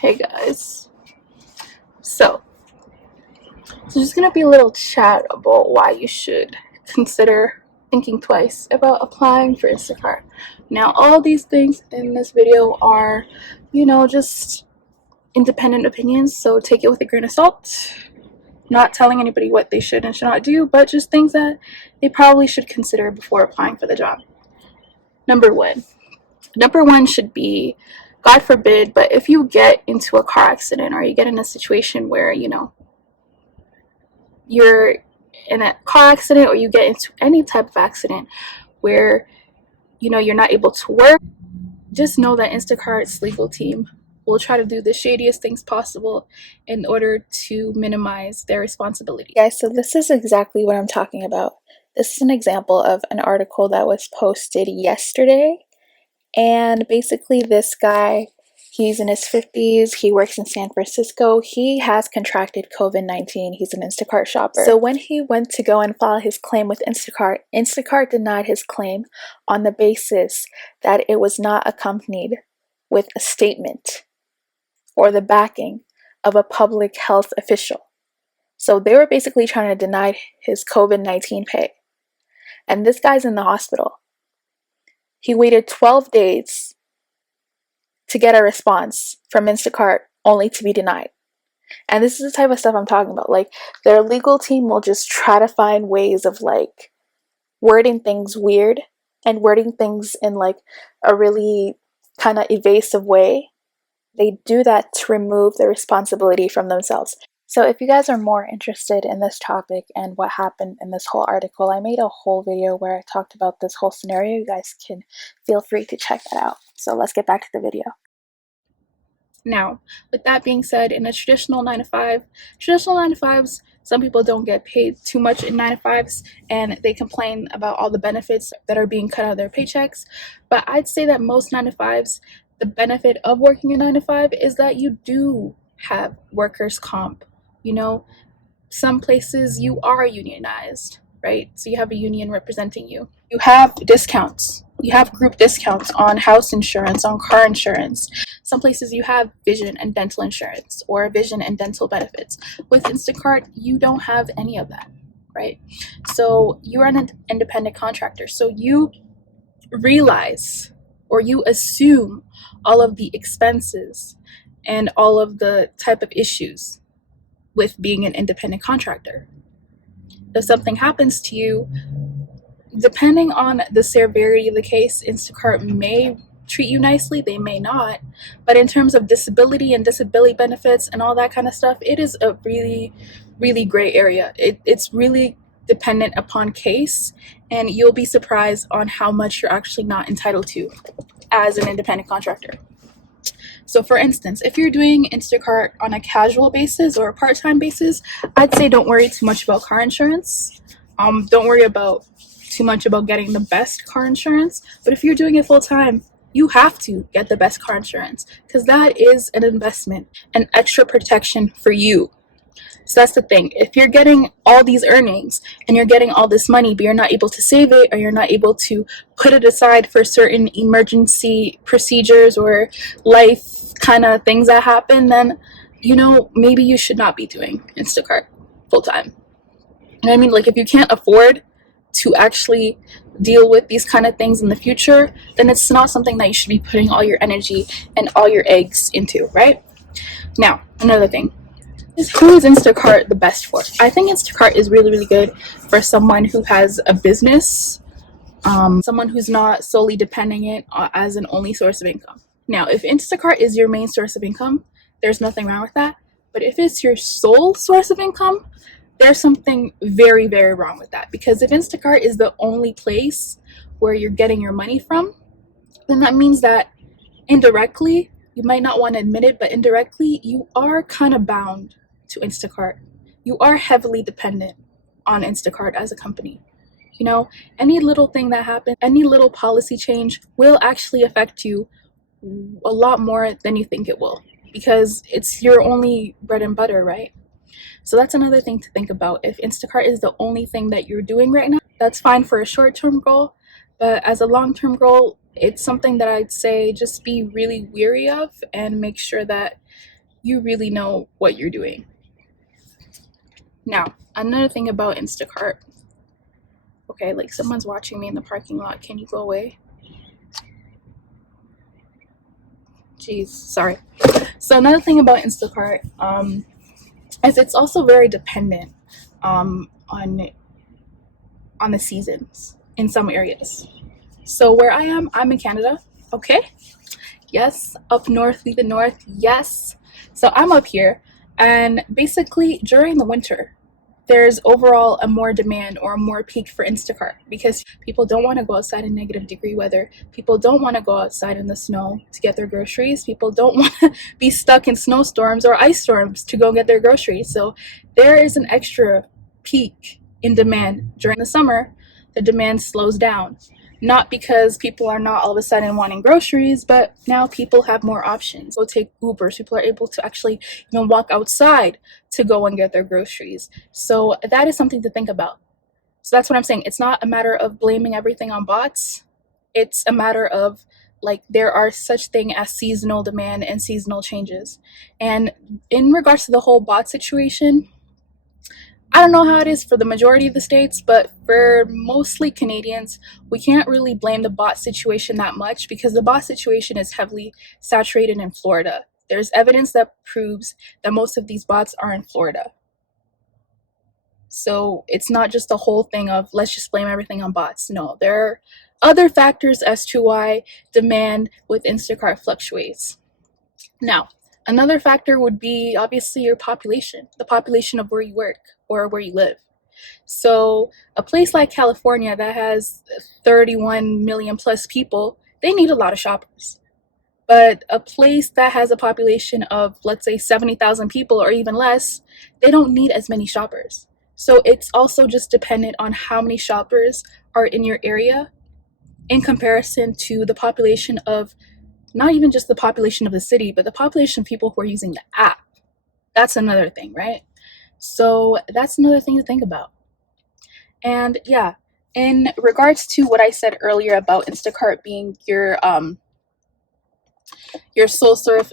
Hey guys, so just gonna be a little chat about why you should consider thinking twice about applying for Instacart. Now, all these things in this video are, just independent opinions, so take it with a grain of salt. Not telling anybody what they should and should not do, but just things that they probably should consider before applying for the job. Number one should be, God forbid, but if you get into a car accident or you get in a situation where you're in a car accident or you get into any type of accident where you're not able to work, just know that Instacart's legal team will try to do the shadiest things possible in order to minimize their responsibility. Guys, so this is exactly what I'm talking about. This is an example of an article that was posted yesterday, and basically this guy, he's in his 50s, he works in San Francisco, he has contracted COVID-19, he's an Instacart shopper. So when he went to go and file his claim with Instacart, Instacart denied his claim on the basis that it was not accompanied with a statement or the backing of a public health official. So they were basically trying to deny his COVID-19 pay. And this guy's in the hospital. He waited 12 days to get a response from Instacart only to be denied. And this is the type of stuff I'm talking about. Like, their legal team will just try to find ways of wording things weird and wording things in a really kind of evasive way. They do that to remove the responsibility from themselves. So if you guys are more interested in this topic and what happened in this whole article, I made a whole video where I talked about this whole scenario. You guys can feel free to check that out. So let's get back to the video. Now, with that being said, in a traditional 9-to-5s, some people don't get paid too much in 9-to-5s, and they complain about all the benefits that are being cut out of their paychecks. But I'd say that most 9-to-5s, the benefit of working a 9-to-5 is that you do have workers' comp. Some places you are unionized, right? So you have a union representing you. You have discounts. You have group discounts on house insurance, on car insurance. Some places you have vision and dental insurance or vision and dental benefits. With Instacart, you don't have any of that, right? So you're an independent contractor. So you realize or you assume all of the expenses and all of the type of issues with being an independent contractor. If something happens to you, depending on the severity of the case, Instacart may treat you nicely, they may not. But in terms of disability and disability benefits and all that kind of stuff, it is a really, really gray area. It's really dependent upon case, and you'll be surprised on how much you're actually not entitled to as an independent contractor. So for instance, if you're doing Instacart on a casual basis or a part-time basis, I'd say don't worry too much about car insurance. Don't worry too much about getting the best car insurance. But if you're doing it full-time, you have to get the best car insurance because that is an investment, an extra protection for you. So that's the thing. If you're getting all these earnings and you're getting all this money, but you're not able to save it or you're not able to put it aside for certain emergency procedures or life kind of things that happen, then, maybe you should not be doing Instacart full time. I mean, if you can't afford to actually deal with these kind of things in the future, then it's not something that you should be putting all your energy and all your eggs into, right? Now, another thing. Who is Instacart the best for? I think Instacart is really, really good for someone who has a business, someone who's not solely depending it as an only source of income. Now, if Instacart is your main source of income, there's nothing wrong with that. But if it's your sole source of income, there's something very, very wrong with that. Because if Instacart is the only place where you're getting your money from, then that means that indirectly, you might not want to admit it, but indirectly, you are kind of bound to Instacart. You are heavily dependent on Instacart as a company. Any little thing that happens, any little policy change will actually affect you a lot more than you think it will because it's your only bread and butter, right? So that's another thing to think about. If Instacart is the only thing that you're doing right now, that's fine for a short-term goal, but as a long-term goal, it's something that I'd say just be really weary of and make sure that you really know what you're doing. Now, another thing about Instacart. Okay, like someone's watching me in the parking lot. Can you go away? Jeez, sorry. So another thing about Instacart, is it's also very dependent on the seasons in some areas. So where I am, I'm in Canada. Okay. Yes, up north, leave the north. Yes. So I'm up here, and basically during the winter, there's overall a more demand or a more peak for Instacart because people don't want to go outside in negative-degree weather. People don't want to go outside in the snow to get their groceries. People don't want to be stuck in snowstorms or ice storms to go get their groceries. So there is an extra peak in demand during the summer. The demand slows down. Not because people are not all of a sudden wanting groceries, but now people have more options. Go take Ubers. People are able to actually even walk outside to go and get their groceries. So that is something to think about. So that's what I'm saying. It's not a matter of blaming everything on bots. It's a matter of like there are such thing as seasonal demand and seasonal changes. And in regards to the whole bot situation, I don't know how it is for the majority of the states, but for mostly Canadians, we can't really blame the bot situation that much because the bot situation is heavily saturated in Florida. There's evidence that proves that most of these bots are in Florida. So it's not just the whole thing of let's just blame everything on bots. No, there are other factors as to why demand with Instacart fluctuates. Now, another factor would be obviously your population, the population of where you work or where you live. So, a place like California that has 31 million plus people, they need a lot of shoppers. But a place that has a population of, let's say, 70,000 people or even less, they don't need as many shoppers. So, it's also just dependent on how many shoppers are in your area in comparison to the population of not even just the population of the city, but the population of people who are using the app. That's another thing, right? So that's another thing to think about. And yeah, in regards to what I said earlier about Instacart being your sole source,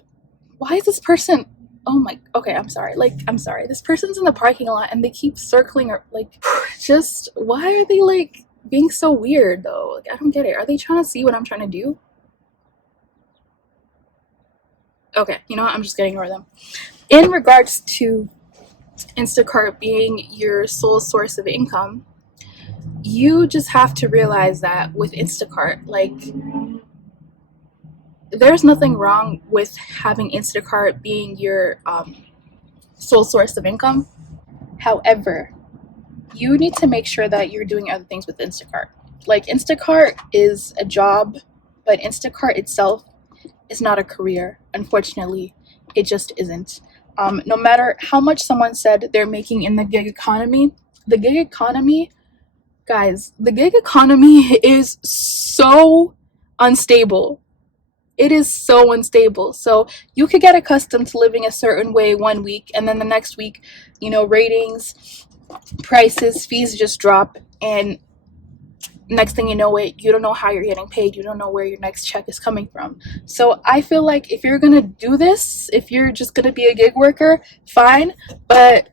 why is this person? Oh my. Okay, I'm sorry. I'm sorry. This person's in the parking lot and they keep circling or like, just why are they like being so weird though? Like I don't get it. Are they trying to see what I'm trying to do? Okay, you know what? I'm just gonna ignore them. In regards to Instacart being your sole source of income, you just have to realize that with Instacart, like, there's nothing wrong with having Instacart being your sole source of income. However, you need to make sure that you're doing other things with Instacart. Like, Instacart is a job, but Instacart itself is not a career. Unfortunately, it just isn't. No matter how much someone said they're making in the gig economy, guys, the gig economy is so unstable. It is so unstable. So you could get accustomed to living a certain way one week, and then the next week, ratings, prices, fees just drop, and next thing you know it, you don't know how you're getting paid. You don't know where your next check is coming from. So I feel like if you're gonna do this, if you're just gonna be a gig worker, fine, but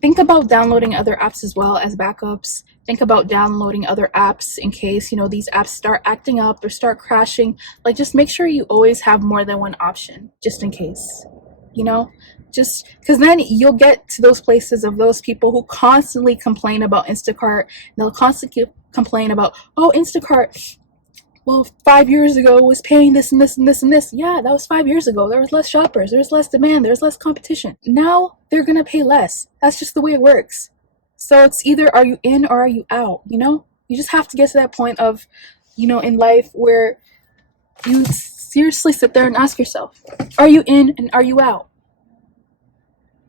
think about downloading other apps as well as backups. Think about downloading other apps in case these apps start acting up or start crashing. Like, just make sure you always have more than one option just in case, you know just because then you'll get to those places of those people who constantly complain about Instacart. They'll constantly complain about, oh, Instacart, well, 5 years ago was paying this and this and this and this. Yeah, that was 5 years ago. There was less shoppers, there was less demand, there was less competition. Now they're gonna pay less. That's just the way it works. So it's either are you in or are you out, You just have to get to that point of, in life where you seriously sit there and ask yourself, are you in and are you out?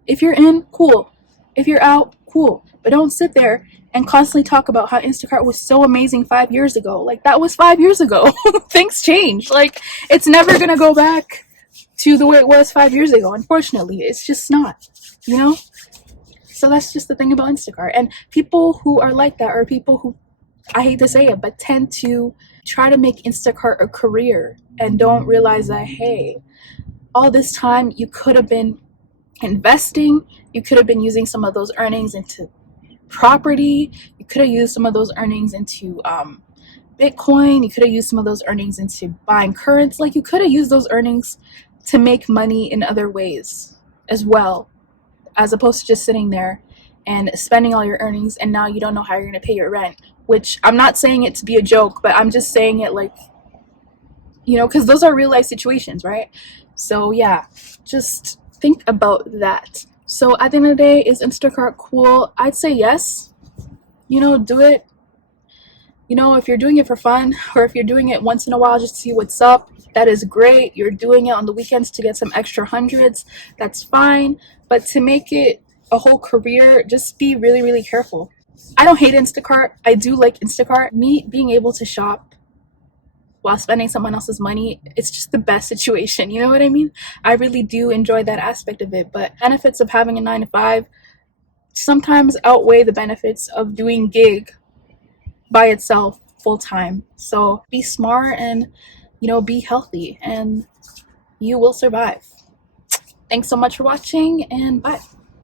If you're in, cool. If you're out, cool. But don't sit there and constantly talk about how Instacart was so amazing 5 years ago. Like, that was 5 years ago. Things change. Like, it's never going to go back to the way it was 5 years ago. Unfortunately, it's just not, you know? So that's just the thing about Instacart. And people who are like that are people who, I hate to say it, but tend to try to make Instacart a career and don't realize that, hey, all this time you could have been investing. You could have been using some of those earnings into property. You could have used some of those earnings into Bitcoin. You could have used some of those earnings into buying currents. Like, you could have used those earnings to make money in other ways as well, as opposed to just sitting there and spending all your earnings and now you don't know how you're going to pay your rent. Which, I'm not saying it to be a joke, but I'm just saying it like, because those are real life situations, right? So yeah, just think about that. So at the end of the day, is Instacart cool? I'd say yes. Do it. If you're doing it for fun, or if you're doing it once in a while just to see what's up, that is great. You're doing it on the weekends to get some extra hundreds, that's fine. But to make it a whole career, just be really, really careful. I don't hate Instacart. I do like Instacart. Me being able to shop while spending someone else's money, it's just the best situation. You know what I mean? I really do enjoy that aspect of it. But benefits of having a 9 to 5 sometimes outweigh the benefits of doing gig by itself full time. So be smart and, be healthy, and you will survive. Thanks so much for watching, and bye.